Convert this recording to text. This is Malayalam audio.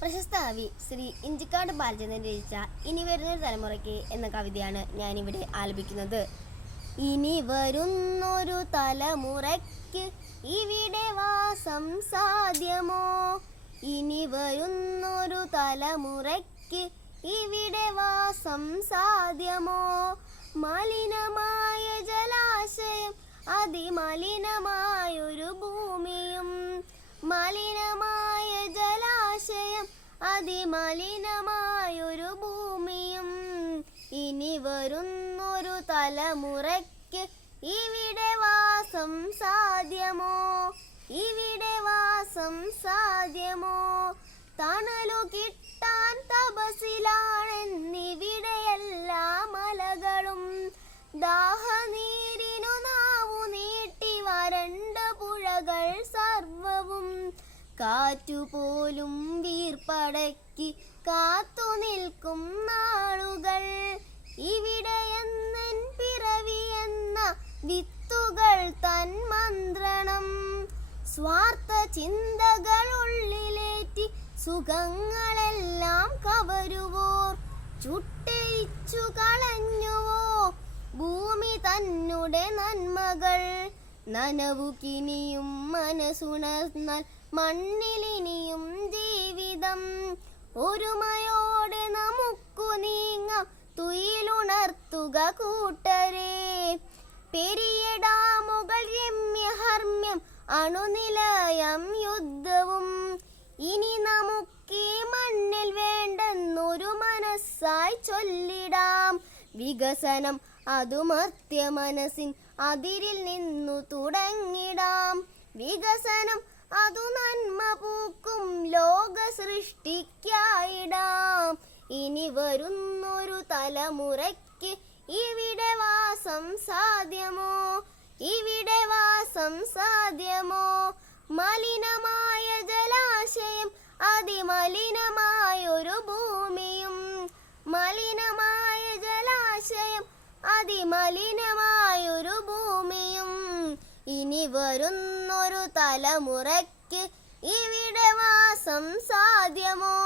പ്രശസ്ത കവി ശ്രീ ഇഞ്ചിക്കാട് ബാലചന്ദ്രൻ രചിച്ച ഇനി വരുന്നൊരു തലമുറയ്ക്ക് എന്ന കവിതയാണ് ഞാനിവിടെ ആലപിക്കുന്നത്. ഇനി വരുന്നൊരു തലമുറയ്ക്ക് ഇവിടെ വാസം സാധ്യമോ? ഇനി വരുന്നൊരു തലമുറയ്ക്ക് ഇവിടെ വാസം സാധ്യമോ? മലിനമായ ജലാശയം അതിമലിനമായൊരു അതിമലിനമായൊരു ഭൂമിയും ഇനി വരുന്നൊരു തലമുറയ്ക്ക് ഇവിടെ വാസം സാധ്യമോ? ഇവിടെ വാസം സാധ്യമോ? കാറ്റുപോലും വീർപ്പടക്കി കാത്തു നിൽക്കും നാളുകൾ. ഇവിടെയെന്നൻ പിറവി എന്ന വിത്തുകൾ തൻ മന്ത്രണം. സ്വാർത്ഥ ചിന്തകൾ ഉള്ളിലേറ്റി സുഖങ്ങളെല്ലാം കവരുവോർ. ചുട്ടരിച്ചു കളഞ്ഞുവോ ഭൂമി തന്നുടെ നന്മകൾ. നനവുകിനിയും മനസ്സുണർന്നാൽ മണ്ണിലിനിയും ജീവിതം. ഒരുമയോടെ നമുക്കു നീങ്ങാം തുയിലുണർത്തുക കൂട്ടരെ. പെരിയടാമുകൾ രമ്യഹർമ്മ്യം അണുനിലയം യുദ്ധവും. ഇനി നമുക്കേ മണ്ണിൽ വേണ്ടെന്നൊരു മനസ്സായി ചൊല്ലിടാം. വികസനം അതുമർത്യ മനസ്സിൻ അതിരിൽ നിന്നു തുടങ്ങിടാം. വികസനം അതു നന്മ പൂക്കും ലോക സൃഷ്ടിക്കായിടാം ഇനി വരുന്നൊരു തലമുറയ്ക്ക് ഇവിടെ വാസം സാധ്യമോ? ഇവിടെ വാസം സാധ്യമോ? മലിനമായ ജലാശയം അതിമലിനമായൊരു അതിമലിനമായൊരു ഭൂമിയും ഇനി വരുന്നൊരു തലമുറയ്ക്ക് ഇവിടെ വാസം സാധ്യമോ?